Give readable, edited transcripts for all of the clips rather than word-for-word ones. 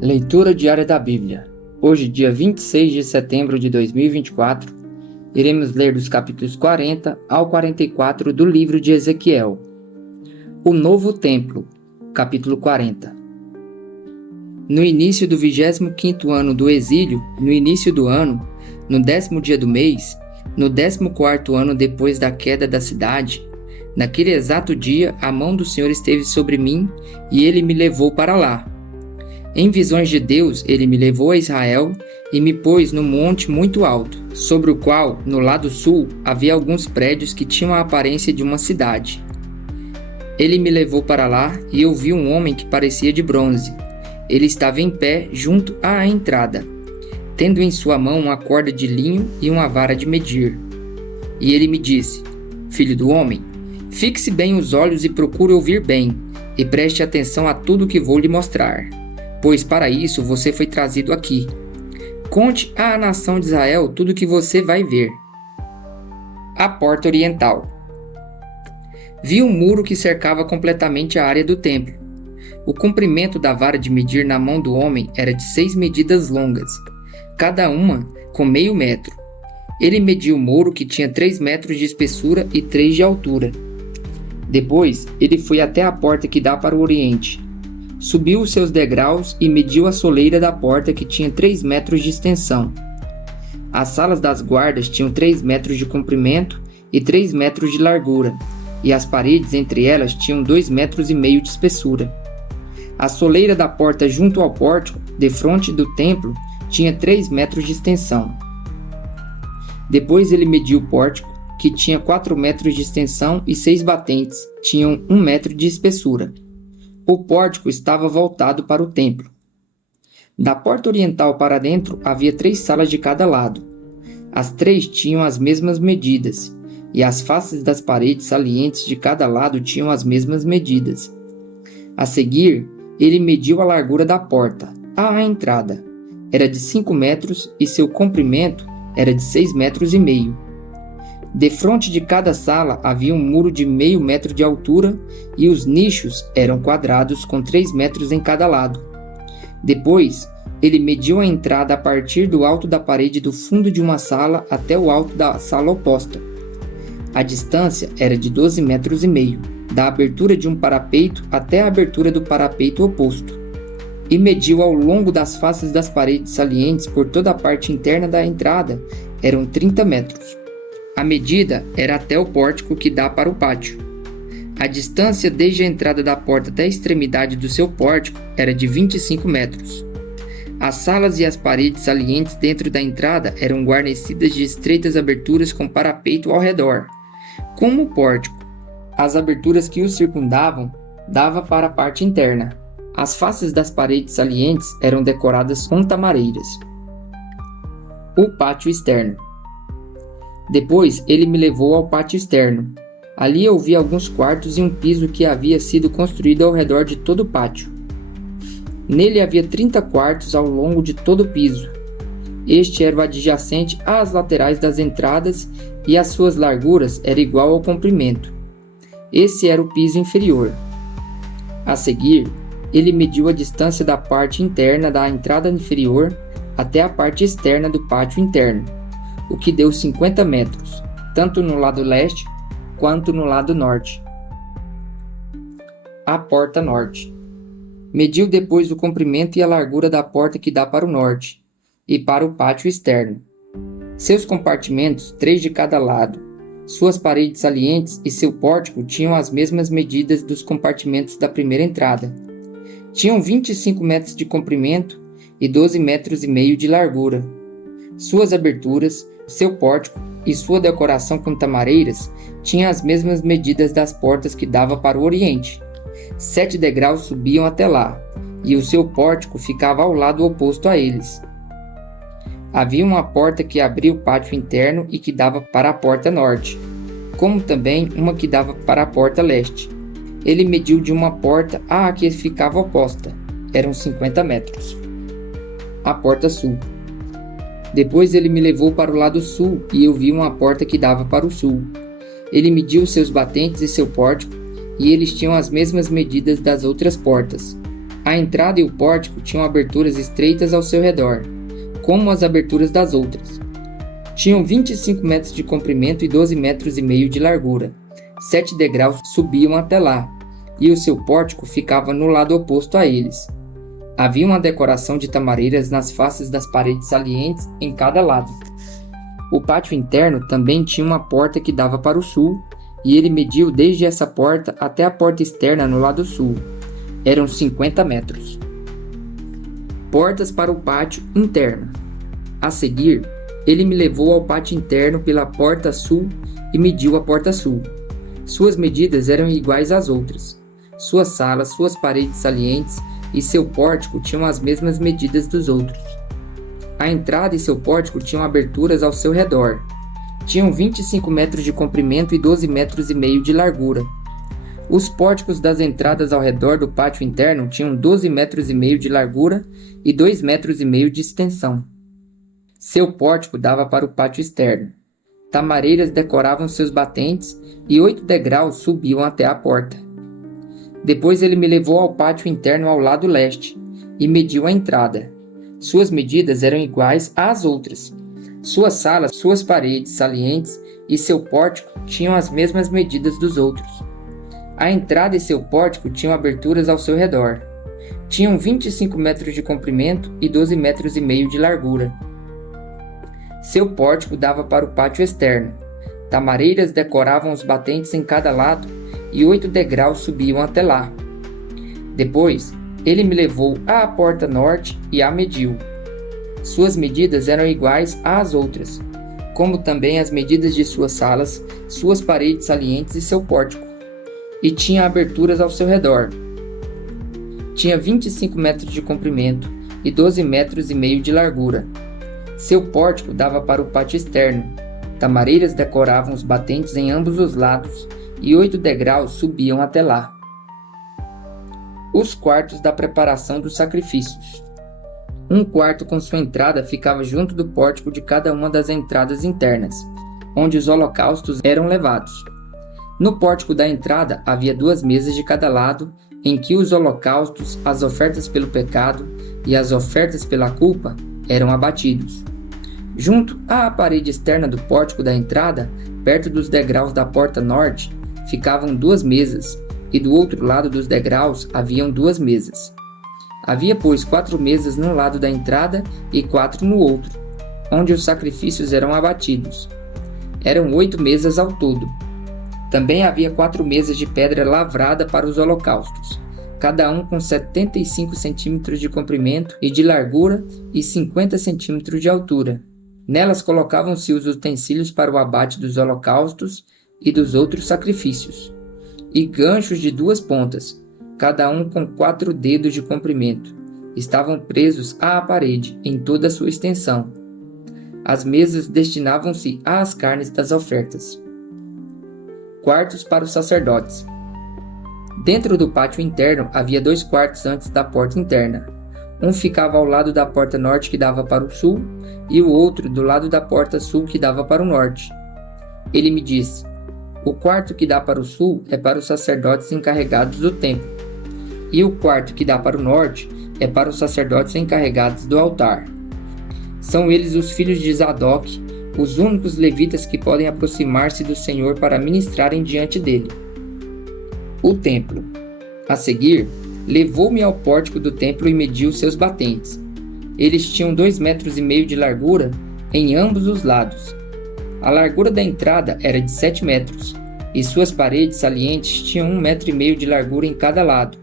Leitura diária da Bíblia. Hoje, dia 26 de setembro de 2024, iremos ler dos capítulos 40 ao 44 do livro de Ezequiel. O Novo Templo, capítulo 40. No início do 25º ano do exílio, no início do ano, no 10º dia do mês, no 14º ano depois da queda da cidade, naquele exato dia a mão do Senhor esteve sobre mim e ele me levou para lá. Em visões de Deus, ele me levou a Israel e me pôs num monte muito alto, sobre o qual, no lado sul, havia alguns prédios que tinham a aparência de uma cidade. Ele me levou para lá e eu vi um homem que parecia de bronze. Ele estava em pé junto à entrada, tendo em sua mão uma corda de linho e uma vara de medir. E ele me disse: Filho do homem, fixe bem os olhos e procure ouvir bem, e preste atenção a tudo que vou lhe mostrar. Pois para isso você foi trazido aqui. Conte à nação de Israel tudo o que você vai ver. A porta oriental. Vi um muro que cercava completamente a área do templo. O comprimento da vara de medir na mão do homem era de 6 medidas longas, cada uma com meio metro. Ele mediu o muro, que tinha 3 metros de espessura e 3 de altura. Depois, ele foi até a porta que dá para o oriente. Subiu os seus degraus e mediu a soleira da porta, que tinha 3 metros de extensão. As salas das guardas tinham 3 metros de comprimento e 3 metros de largura, e as paredes entre elas tinham 2,5 metros de espessura. A soleira da porta junto ao pórtico, defronte do templo, tinha 3 metros de extensão. Depois ele mediu o pórtico, que tinha 4 metros de extensão e 6 batentes, tinham 1 metro de espessura. O pórtico estava voltado para o templo. Da porta oriental para dentro havia 3 salas de cada lado. As 3 tinham as mesmas medidas, e as faces das paredes salientes de cada lado tinham as mesmas medidas. A seguir, ele mediu a largura da porta, à entrada. Era de 5 metros e seu comprimento era de 6,5 metros. Defronte de cada sala havia um muro de meio metro de altura e os nichos eram quadrados com 3 metros em cada lado. Depois, ele mediu a entrada a partir do alto da parede do fundo de uma sala até o alto da sala oposta. A distância era de 12,5 metros, da abertura de um parapeito até a abertura do parapeito oposto. E mediu ao longo das faces das paredes salientes por toda a parte interna da entrada, eram 30 metros. A medida era até o pórtico que dá para o pátio. A distância desde a entrada da porta até a extremidade do seu pórtico era de 25 metros. As salas e as paredes salientes dentro da entrada eram guarnecidas de estreitas aberturas com parapeito ao redor. Como o pórtico, as aberturas que o circundavam davam para a parte interna. As faces das paredes salientes eram decoradas com tamareiras. O pátio externo. Depois ele me levou ao pátio externo. Ali eu vi alguns quartos e um piso que havia sido construído ao redor de todo o pátio. Nele havia 30 quartos ao longo de todo o piso. Este era o adjacente às laterais das entradas e as suas larguras era igual ao comprimento. Esse era o piso inferior. A seguir, ele mediu a distância da parte interna da entrada inferior até a parte externa do pátio interno, o que deu 50 metros, tanto no lado leste quanto no lado norte. A porta norte. Mediu depois o comprimento e a largura da porta que dá para o norte e para o pátio externo. Seus compartimentos, 3 de cada lado, suas paredes salientes e seu pórtico tinham as mesmas medidas dos compartimentos da primeira entrada. Tinham 25 metros de comprimento e 12,5 metros de largura. Suas aberturas, seu pórtico e sua decoração com tamareiras tinham as mesmas medidas das portas que dava para o oriente. 7 degraus subiam até lá, e o seu pórtico ficava ao lado oposto a eles. Havia uma porta que abria o pátio interno e que dava para a porta norte, como também uma que dava para a porta leste. Ele mediu de uma porta à que ficava oposta. Eram 50 metros. A porta sul. Depois ele me levou para o lado sul e eu vi uma porta que dava para o sul. Ele mediu seus batentes e seu pórtico, e eles tinham as mesmas medidas das outras portas. A entrada e o pórtico tinham aberturas estreitas ao seu redor, como as aberturas das outras. Tinham 25 metros de comprimento e 12 metros e meio de largura. 7 degraus subiam até lá, e o seu pórtico ficava no lado oposto a eles. Havia uma decoração de tamareiras nas faces das paredes salientes em cada lado. O pátio interno também tinha uma porta que dava para o sul, e ele mediu desde essa porta até a porta externa no lado sul. Eram 50 metros. Portas para o pátio interno. A seguir, ele me levou ao pátio interno pela porta sul e mediu a porta sul. Suas medidas eram iguais às outras. Suas salas, suas paredes salientes e seu pórtico tinham as mesmas medidas dos outros. A entrada e seu pórtico tinham aberturas ao seu redor. Tinham 25 metros de comprimento e 12 metros e meio de largura. Os pórticos das entradas ao redor do pátio interno tinham 12 metros e meio de largura e 2 metros e meio de extensão. Seu pórtico dava para o pátio externo. Tamareiras decoravam seus batentes e 8 degraus subiam até a porta. Depois ele me levou ao pátio interno ao lado leste e mediu a entrada. Suas medidas eram iguais às outras. Suas salas, suas paredes salientes e seu pórtico tinham as mesmas medidas dos outros. A entrada e seu pórtico tinham aberturas ao seu redor. Tinham 25 metros de comprimento e 12 metros e meio de largura. Seu pórtico dava para o pátio externo. Tamareiras decoravam os batentes em cada lado e 8 degraus subiam até lá. Depois, ele me levou à porta norte e a mediu. Suas medidas eram iguais às outras, como também as medidas de suas salas, suas paredes salientes e seu pórtico. E tinha aberturas ao seu redor. Tinha 25 metros de comprimento e 12 metros e meio de largura. Seu pórtico dava para o pátio externo. Tamareiras decoravam os batentes em ambos os lados e 8 degraus subiam até lá. Os quartos da preparação dos sacrifícios. Um quarto com sua entrada ficava junto do pórtico de cada uma das entradas internas, onde os holocaustos eram levados. No pórtico da entrada havia 2 mesas de cada lado, em que os holocaustos, as ofertas pelo pecado e as ofertas pela culpa eram abatidos. Junto à parede externa do pórtico da entrada, perto dos degraus da porta norte, ficavam 2 mesas, e do outro lado dos degraus haviam 2 mesas. Havia, pois, 4 mesas num lado da entrada e 4 no outro, onde os sacrifícios eram abatidos. Eram 8 mesas ao todo. Também havia 4 mesas de pedra lavrada para os holocaustos, cada um com 75 centímetros de comprimento e de largura e 50 centímetros de altura. Nelas colocavam-se os utensílios para o abate dos holocaustos e dos outros sacrifícios, e ganchos de 2 pontas, cada um com 4 dedos de comprimento, estavam presos à parede em toda a sua extensão. As mesas destinavam-se às carnes das ofertas. Quartos para os sacerdotes. Dentro do pátio interno havia 2 quartos antes da porta interna. Um ficava ao lado da porta norte que dava para o sul, e o outro do lado da porta sul que dava para o norte. Ele me disse: o quarto que dá para o sul é para os sacerdotes encarregados do templo, e o quarto que dá para o norte é para os sacerdotes encarregados do altar. São eles os filhos de Zadok, os únicos levitas que podem aproximar-se do Senhor para ministrarem diante dele. O templo. A seguir, levou-me ao pórtico do templo e mediu seus batentes. Eles tinham 2,5 metros de largura em ambos os lados. A largura da entrada era de 7 metros, e suas paredes salientes tinham 1,5 metro de largura em cada lado.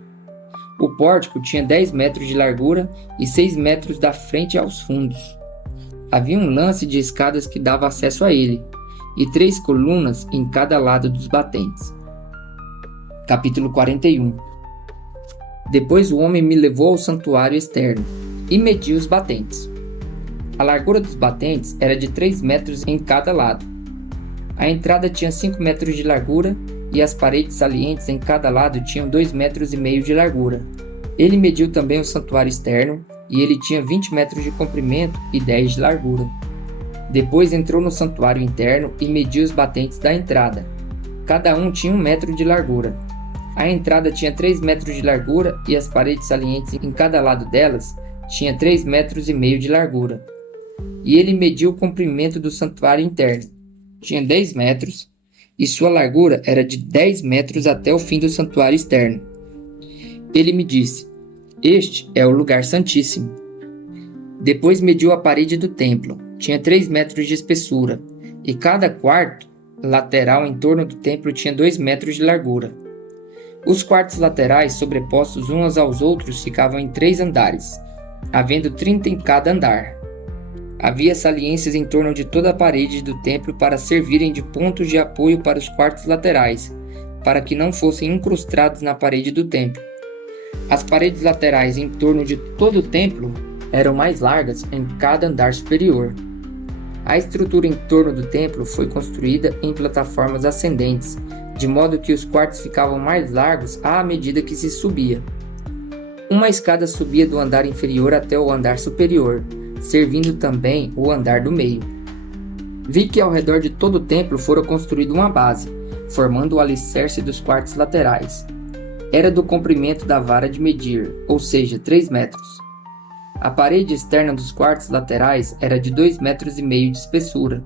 O pórtico tinha 10 metros de largura e 6 metros da frente aos fundos. Havia um lance de escadas que dava acesso a ele, e 3 colunas em cada lado dos batentes. Capítulo 41. Depois o homem me levou ao santuário externo, e mediu os batentes. A largura dos batentes era de 3 metros em cada lado. A entrada tinha 5 metros de largura, e as paredes salientes em cada lado tinham 2,5 metros de largura. Ele mediu também o santuário externo, e ele tinha 20 metros de comprimento e 10 de largura. Depois entrou no santuário interno e mediu os batentes da entrada. Cada um tinha 1 metro de largura. A entrada tinha 3 metros de largura e as paredes salientes em cada lado delas tinha 3,5 metros de largura. E ele mediu o comprimento do santuário interno. Tinha 10 metros e sua largura era de 10 metros até o fim do santuário externo. Ele me disse: "Este é o lugar santíssimo." Depois mediu a parede do templo. Tinha 3 metros de espessura e cada quarto lateral em torno do templo tinha 2 metros de largura. Os quartos laterais, sobrepostos uns aos outros, ficavam em 3 andares, havendo 30 em cada andar. Havia saliências em torno de toda a parede do templo para servirem de pontos de apoio para os quartos laterais, para que não fossem incrustados na parede do templo. As paredes laterais em torno de todo o templo eram mais largas em cada andar superior. A estrutura em torno do templo foi construída em plataformas ascendentes, de modo que os quartos ficavam mais largos à medida que se subia. Uma escada subia do andar inferior até o andar superior, servindo também o andar do meio. Vi que ao redor de todo o templo fora construída uma base, formando o alicerce dos quartos laterais. Era do comprimento da vara de medir, ou seja, 3 metros. A parede externa dos quartos laterais era de 2,5 metros de espessura.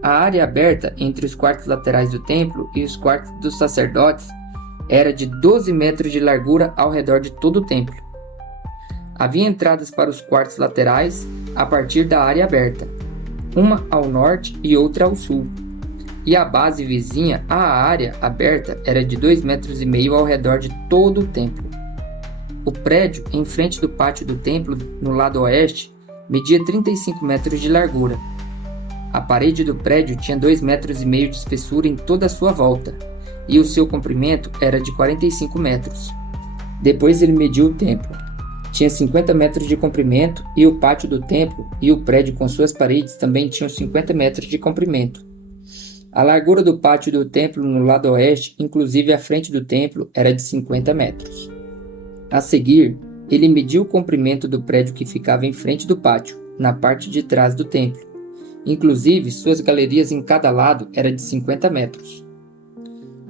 A área aberta entre os quartos laterais do templo e os quartos dos sacerdotes era de 12 metros de largura ao redor de todo o templo. Havia entradas para os quartos laterais a partir da área aberta, uma ao norte e outra ao sul, e a base vizinha à área aberta era de 2,5 metros ao redor de todo o templo. O prédio em frente do pátio do templo, no lado oeste, media 35 metros de largura. A parede do prédio tinha 2,5 metros de espessura em toda a sua volta, e o seu comprimento era de 45 metros. Depois ele mediu o templo. Tinha 50 metros de comprimento e o pátio do templo e o prédio com suas paredes também tinham 50 metros de comprimento. A largura do pátio do templo no lado oeste, inclusive a frente do templo, era de 50 metros. A seguir, ele mediu o comprimento do prédio que ficava em frente do pátio, na parte de trás do templo. Inclusive, suas galerias em cada lado eram de 50 metros.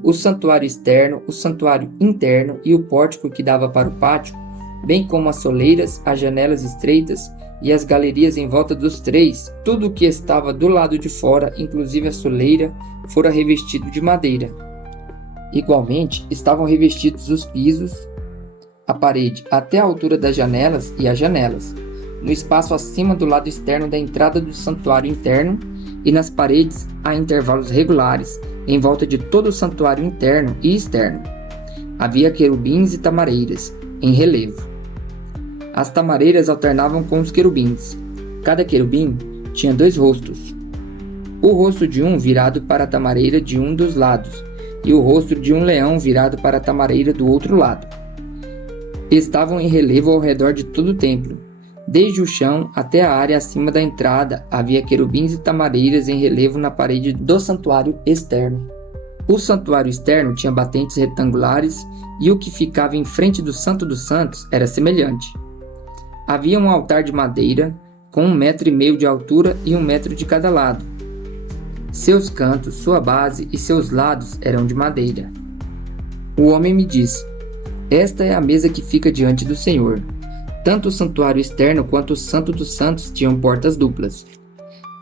O santuário externo, o santuário interno e o pórtico que dava para o pátio, bem como as soleiras, as janelas estreitas e as galerias em volta dos três, tudo o que estava do lado de fora, inclusive a soleira, fora revestido de madeira. Igualmente, estavam revestidos os pisos, a parede até a altura das janelas e as janelas, no espaço acima do lado externo da entrada do santuário interno e nas paredes a intervalos regulares, em volta de todo o santuário interno e externo. Havia querubins e tamareiras, em relevo. As tamareiras alternavam com os querubins. Cada querubim tinha 2 rostos. O rosto de um virado para a tamareira de um dos lados, e o rosto de um leão virado para a tamareira do outro lado. Estavam em relevo ao redor de todo o templo. Desde o chão até a área acima da entrada havia querubins e tamareiras em relevo na parede do santuário externo. O santuário externo tinha batentes retangulares e o que ficava em frente do Santo dos Santos era semelhante. Havia um altar de madeira com 1,5 metros de altura e 1 metro de cada lado. Seus cantos, sua base e seus lados eram de madeira. O homem me disse: "Esta é a mesa que fica diante do Senhor." Tanto o santuário externo quanto o Santo dos Santos tinham portas duplas.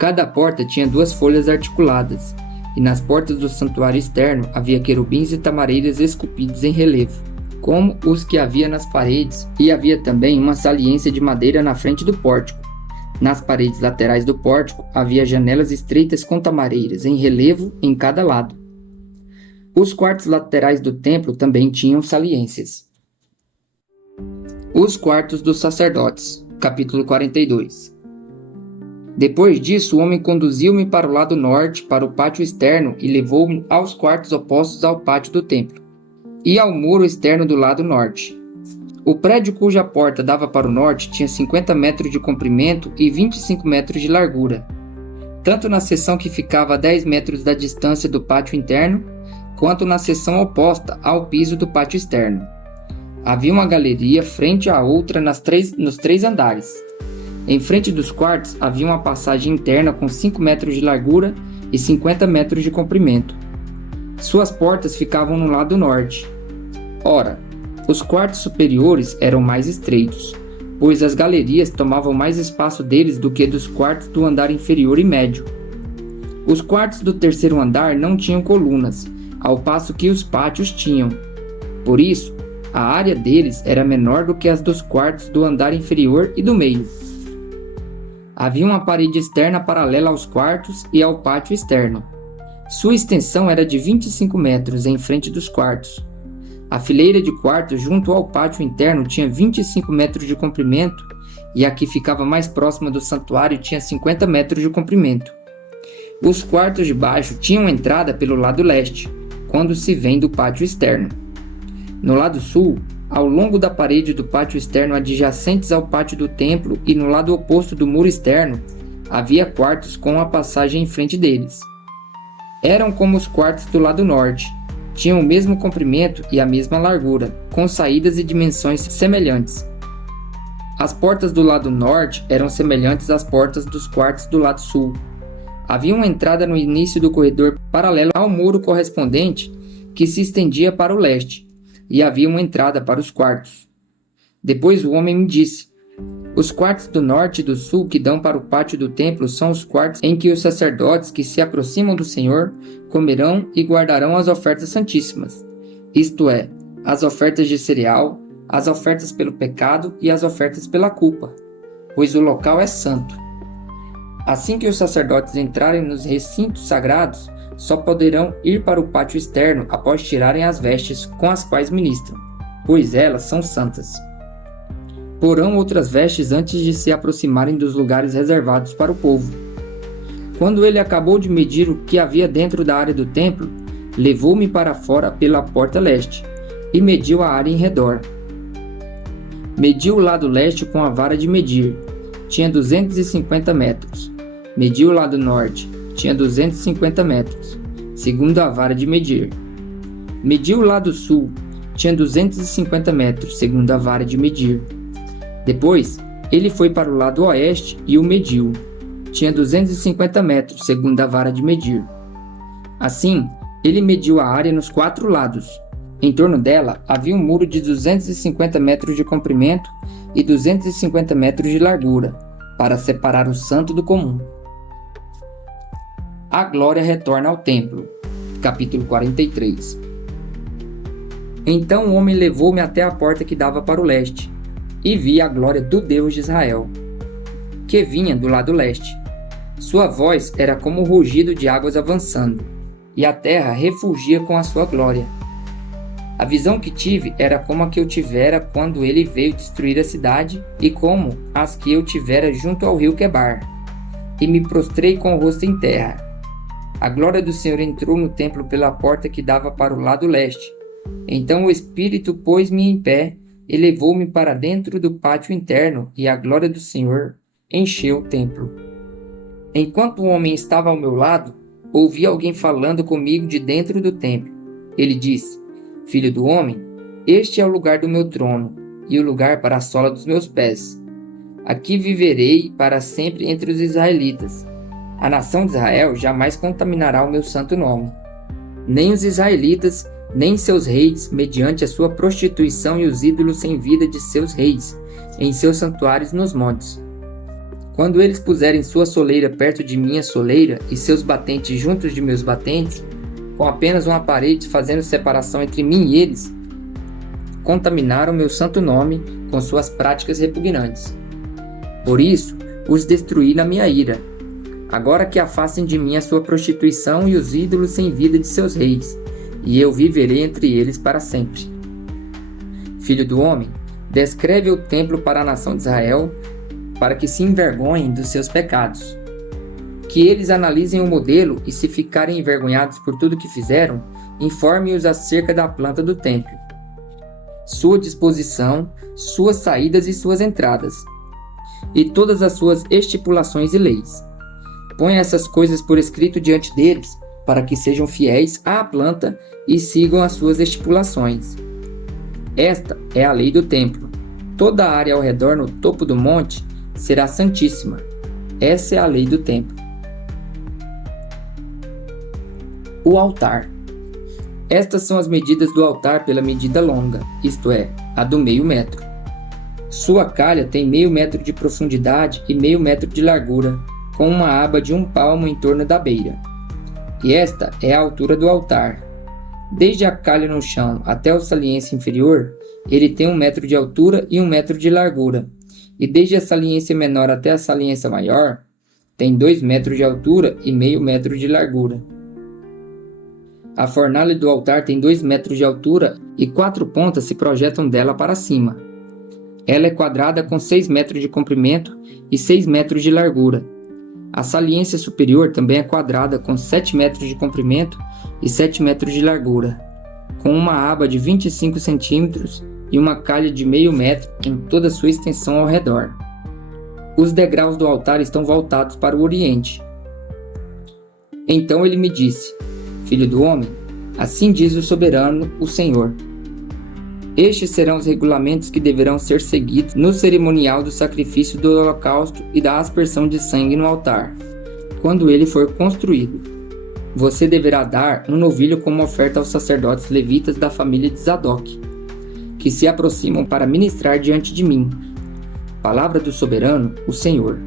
Cada porta tinha 2 folhas articuladas, e nas portas do santuário externo havia querubins e tamareiras esculpidos em relevo, como os que havia nas paredes, e havia também uma saliência de madeira na frente do pórtico. Nas paredes laterais do pórtico havia janelas estreitas com tamareiras em relevo em cada lado. Os quartos laterais do templo também tinham saliências. Os quartos dos sacerdotes, capítulo 42. Depois disso, o homem conduziu-me para o lado norte, para o pátio externo, e levou-me aos quartos opostos ao pátio do templo, e ao muro externo do lado norte. O prédio cuja porta dava para o norte tinha 50 metros de comprimento e 25 metros de largura, tanto na seção que ficava a 10 metros da distância do pátio interno, quanto na seção oposta ao piso do pátio externo. Havia uma galeria frente à outra nos 3 andares. Em frente dos quartos havia uma passagem interna com 5 metros de largura e 50 metros de comprimento. Suas portas ficavam no lado norte. Ora, os quartos superiores eram mais estreitos, pois as galerias tomavam mais espaço deles do que dos quartos do andar inferior e médio. Os quartos do terceiro andar não tinham colunas, ao passo que os pátios tinham. Por isso, a área deles era menor do que as dos quartos do andar inferior e do meio. Havia uma parede externa paralela aos quartos e ao pátio externo. Sua extensão era de 25 metros em frente dos quartos. A fileira de quartos junto ao pátio interno tinha 25 metros de comprimento e a que ficava mais próxima do santuário tinha 50 metros de comprimento. Os quartos de baixo tinham entrada pelo lado leste, quando se vem do pátio externo. No lado sul, ao longo da parede do pátio externo adjacentes ao pátio do templo e no lado oposto do muro externo, havia quartos com a passagem em frente deles. Eram como os quartos do lado norte, tinham o mesmo comprimento e a mesma largura, com saídas e dimensões semelhantes. As portas do lado norte eram semelhantes às portas dos quartos do lado sul. Havia uma entrada no início do corredor paralelo ao muro correspondente que se estendia para o leste, e havia uma entrada para os quartos. Depois o homem me disse: os quartos do norte e do sul que dão para o pátio do templo são os quartos em que os sacerdotes que se aproximam do Senhor comerão e guardarão as ofertas santíssimas, isto é, as ofertas de cereal, as ofertas pelo pecado e as ofertas pela culpa, pois o local é santo. Assim que os sacerdotes entrarem nos recintos sagrados, só poderão ir para o pátio externo após tirarem as vestes com as quais ministram, pois elas são santas. Porão outras vestes antes de se aproximarem dos lugares reservados para o povo. Quando ele acabou de medir o que havia dentro da área do templo, levou-me para fora pela porta leste e mediu a área em redor. Mediu o lado leste com a vara de medir, tinha 250 metros. Mediu o lado norte, tinha 250 metros, segundo a vara de medir. Mediu o lado sul, tinha 250 metros, segundo a vara de medir. Depois, ele foi para o lado oeste e o mediu. Tinha 250 metros, segundo a vara de medir. Assim, ele mediu a área nos 4 lados. Em torno dela, havia um muro de 250 metros de comprimento e 250 metros de largura, para separar o santo do comum. A glória retorna ao templo. Capítulo 43. Então o homem levou-me até a porta que dava para o leste, e vi a glória do Deus de Israel, que vinha do lado leste. Sua voz era como o rugido de águas avançando, e a terra refulgia com a sua glória. A visão que tive era como a que eu tivera quando ele veio destruir a cidade, e como as que eu tivera junto ao rio Quebar. E me prostrei com o rosto em terra. A glória do Senhor entrou no templo pela porta que dava para o lado leste. Então o Espírito pôs-me em pé e levou-me para dentro do pátio interno, e a glória do Senhor encheu o templo. Enquanto o homem estava ao meu lado, ouvi alguém falando comigo de dentro do templo. Ele disse: Filho do homem, este é o lugar do meu trono, e o lugar para a sola dos meus pés. Aqui viverei para sempre entre os israelitas. A nação de Israel jamais contaminará o meu santo nome. Nem os israelitas, nem seus reis, mediante a sua prostituição e os ídolos sem vida de seus reis, em seus santuários nos montes. Quando eles puserem sua soleira perto de minha soleira e seus batentes juntos de meus batentes, com apenas uma parede fazendo separação entre mim e eles, contaminaram meu santo nome com suas práticas repugnantes. Por isso, os destruí na minha ira. Agora que afastem de mim a sua prostituição e os ídolos sem vida de seus reis, e eu viverei entre eles para sempre. Filho do homem, descreve o templo para a nação de Israel, para que se envergonhem dos seus pecados. Que eles analisem o modelo e, se ficarem envergonhados por tudo que fizeram, informe-os acerca da planta do templo, sua disposição, suas saídas e suas entradas, e todas as suas estipulações e leis. Ponha essas coisas por escrito diante deles, para que sejam fiéis à planta e sigam as suas estipulações. Esta é a lei do templo. Toda a área ao redor no topo do monte será santíssima. Essa é a lei do templo. O altar. Estas são as medidas do altar pela medida longa, isto é, a do meio metro. Sua calha tem meio metro de profundidade e meio metro de largura, com uma aba de 1 palmo em torno da beira. E esta é a altura do altar. Desde a calha no chão até o saliência inferior, ele tem 1 metro de altura e 1 metro de largura. E desde a saliência menor até a saliência maior, tem 2 metros de altura e meio metro de largura. A fornalha do altar tem 2 metros de altura e 4 pontas se projetam dela para cima. Ela é quadrada com 6 metros de comprimento e 6 metros de largura. A saliência superior também é quadrada com 7 metros de comprimento e 7 metros de largura, com uma aba de 25 centímetros e uma calha de meio metro em toda a sua extensão ao redor. Os degraus do altar estão voltados para o oriente. Então ele me disse: Filho do homem, assim diz o soberano, o Senhor. Estes serão os regulamentos que deverão ser seguidos no cerimonial do sacrifício do holocausto e da aspersão de sangue no altar, quando ele for construído. Você deverá dar um novilho como oferta aos sacerdotes levitas da família de Zadok, que se aproximam para ministrar diante de mim. Palavra do soberano, o Senhor.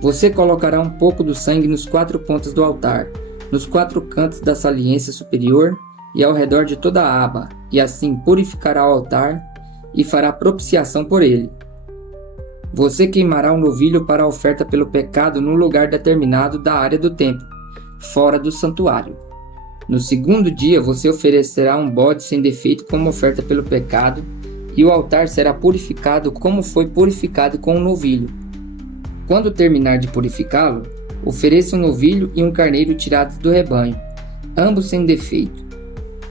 Você colocará um pouco do sangue nos 4 pontas do altar, nos 4 cantos da saliência superior e ao redor de toda a aba, e assim purificará o altar e fará propiciação por ele. Você queimará um novilho para a oferta pelo pecado num lugar determinado da área do templo, fora do santuário. No 2º dia você oferecerá um bode sem defeito como oferta pelo pecado, e o altar será purificado como foi purificado com um novilho. Quando terminar de purificá-lo, ofereça um novilho e um carneiro tirados do rebanho, ambos sem defeito.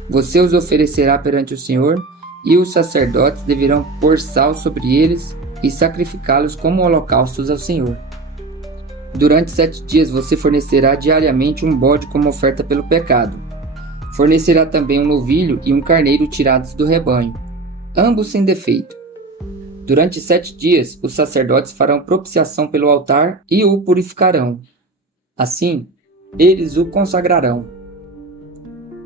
Você os oferecerá perante o Senhor, e os sacerdotes deverão pôr sal sobre eles e sacrificá-los como holocaustos ao Senhor. Durante 7 dias você fornecerá diariamente um bode como oferta pelo pecado. Fornecerá também um novilho e um carneiro tirados do rebanho, ambos sem defeito. Durante 7 dias os sacerdotes farão propiciação pelo altar e o purificarão. Assim, eles o consagrarão.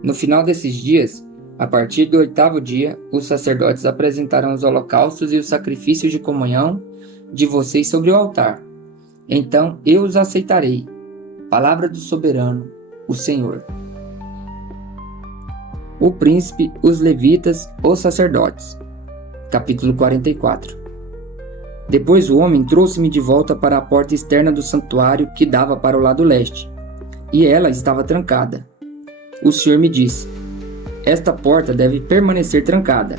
No final desses dias, a partir do 8º dia, os sacerdotes apresentarão os holocaustos e os sacrifícios de comunhão de vocês sobre o altar. Então eu os aceitarei. Palavra do soberano, o Senhor. O príncipe, os levitas, os sacerdotes. Capítulo 44. Depois o homem trouxe-me de volta para a porta externa do santuário que dava para o lado leste, e ela estava trancada. O Senhor me disse: Esta porta deve permanecer trancada.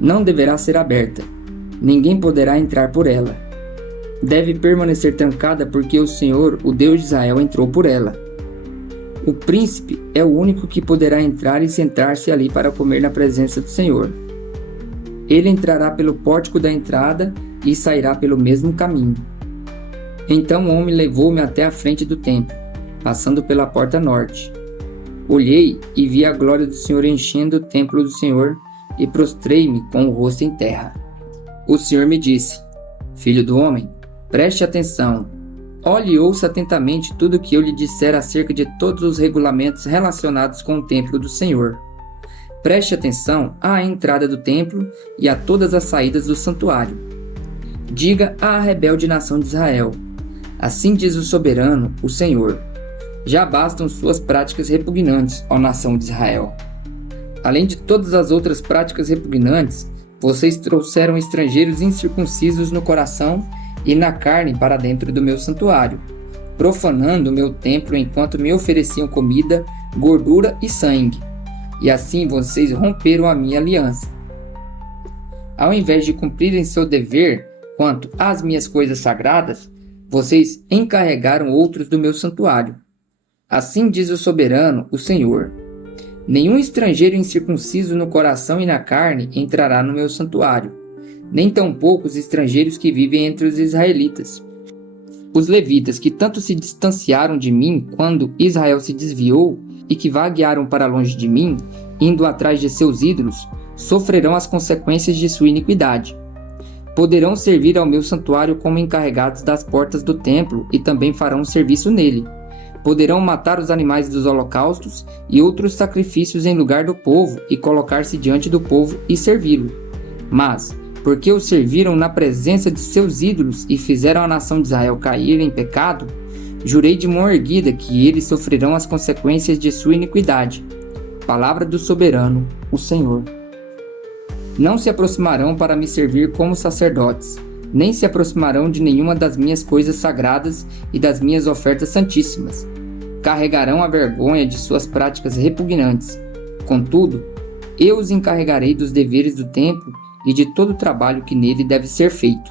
Não deverá ser aberta. Ninguém poderá entrar por ela. Deve permanecer trancada porque o Senhor, o Deus de Israel, entrou por ela. O príncipe é o único que poderá entrar e sentar-se ali para comer na presença do Senhor. Ele entrará pelo pórtico da entrada e sairá pelo mesmo caminho. Então o homem levou-me até a frente do templo, passando pela porta norte. Olhei e vi a glória do Senhor enchendo o templo do Senhor e prostrei-me com o rosto em terra. O Senhor me disse: Filho do homem, preste atenção. Olhe e ouça atentamente tudo o que eu lhe disser acerca de todos os regulamentos relacionados com o templo do Senhor. Preste atenção à entrada do templo e a todas as saídas do santuário. Diga à rebelde nação de Israel: Assim diz o soberano, o Senhor. Já bastam suas práticas repugnantes, ó nação de Israel. Além de todas as outras práticas repugnantes, vocês trouxeram estrangeiros incircuncisos no coração e na carne para dentro do meu santuário, profanando o meu templo enquanto me ofereciam comida, gordura e sangue. E assim vocês romperam a minha aliança. Ao invés de cumprirem seu dever quanto às minhas coisas sagradas, vocês encarregaram outros do meu santuário. Assim diz o soberano, o Senhor: Nenhum estrangeiro incircunciso no coração e na carne entrará no meu santuário, nem tampouco os estrangeiros que vivem entre os israelitas. Os levitas que tanto se distanciaram de mim quando Israel se desviou e que vaguearam para longe de mim, indo atrás de seus ídolos, sofrerão as consequências de sua iniquidade. Poderão servir ao meu santuário como encarregados das portas do templo e também farão serviço nele, Poderão matar os animais dos holocaustos e outros sacrifícios em lugar do povo e colocar-se diante do povo e servi-lo. Mas, porque o serviram na presença de seus ídolos e fizeram a nação de Israel cair em pecado, jurei de mão erguida que eles sofrerão as consequências de sua iniquidade. Palavra do soberano, o Senhor. Não se aproximarão para me servir como sacerdotes, nem se aproximarão de nenhuma das minhas coisas sagradas e das minhas ofertas santíssimas. Carregarão a vergonha de suas práticas repugnantes. Contudo, eu os encarregarei dos deveres do templo e de todo o trabalho que nele deve ser feito.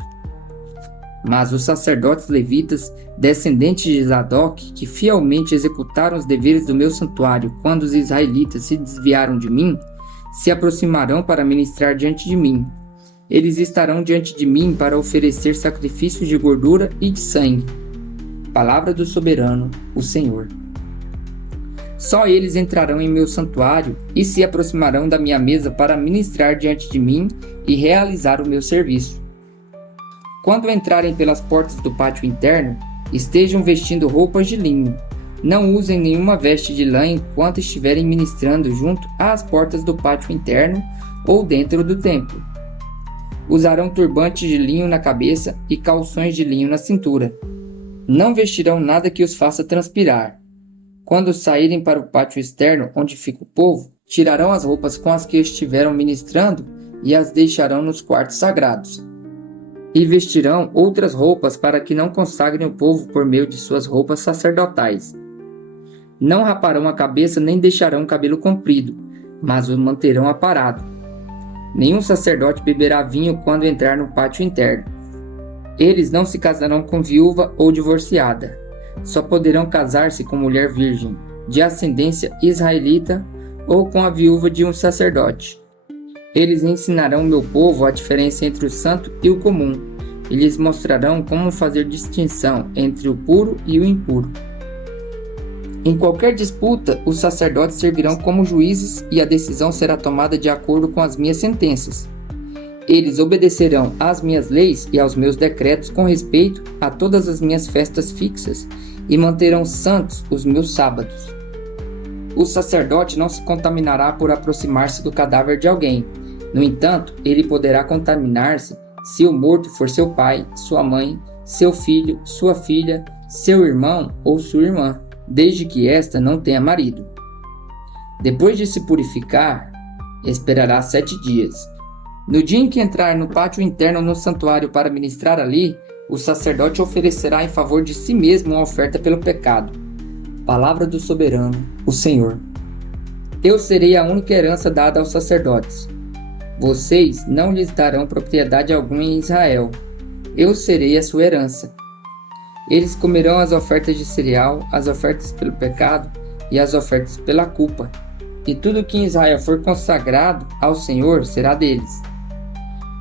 Mas os sacerdotes levitas, descendentes de Zadok, que fielmente executaram os deveres do meu santuário quando os israelitas se desviaram de mim, se aproximarão para ministrar diante de mim. Eles estarão diante de mim para oferecer sacrifícios de gordura e de sangue. Palavra do soberano, o Senhor. Só eles entrarão em meu santuário e se aproximarão da minha mesa para ministrar diante de mim e realizar o meu serviço. Quando entrarem pelas portas do pátio interno, estejam vestindo roupas de linho. Não usem nenhuma veste de lã enquanto estiverem ministrando junto às portas do pátio interno ou dentro do templo. Usarão turbantes de linho na cabeça e calções de linho na cintura. Não vestirão nada que os faça transpirar. Quando saírem para o pátio externo, onde fica o povo, tirarão as roupas com as que estiveram ministrando e as deixarão nos quartos sagrados. E vestirão outras roupas para que não consagrem o povo por meio de suas roupas sacerdotais. Não raparão a cabeça nem deixarão o cabelo comprido, mas o manterão aparado. Nenhum sacerdote beberá vinho quando entrar no pátio interno. Eles não se casarão com viúva ou divorciada. Só poderão casar-se com mulher virgem, de ascendência israelita, ou com a viúva de um sacerdote. Eles ensinarão meu povo a diferença entre o santo e o comum, e lhes mostrarão como fazer distinção entre o puro e o impuro. Em qualquer disputa, os sacerdotes servirão como juízes e a decisão será tomada de acordo com as minhas sentenças. Eles obedecerão às minhas leis e aos meus decretos com respeito a todas as minhas festas fixas e manterão santos os meus sábados. O sacerdote não se contaminará por aproximar-se do cadáver de alguém. No entanto, ele poderá contaminar-se se o morto for seu pai, sua mãe, seu filho, sua filha, seu irmão ou sua irmã, desde que esta não tenha marido. Depois de se purificar, esperará 7 dias. No dia em que entrar no pátio interno no santuário para ministrar ali, o sacerdote oferecerá em favor de si mesmo uma oferta pelo pecado. Palavra do soberano, o Senhor. Eu serei a única herança dada aos sacerdotes. Vocês não lhes darão propriedade alguma em Israel. Eu serei a sua herança. Eles comerão as ofertas de cereal, as ofertas pelo pecado e as ofertas pela culpa. E tudo que em Israel for consagrado ao Senhor será deles.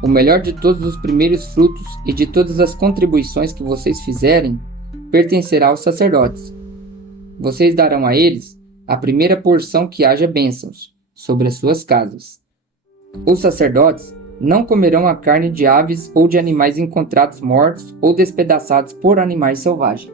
O melhor de todos os primeiros frutos e de todas as contribuições que vocês fizerem pertencerá aos sacerdotes. Vocês darão a eles a primeira porção que haja bênçãos sobre as suas casas. Os sacerdotes não comerão a carne de aves ou de animais encontrados mortos ou despedaçados por animais selvagens.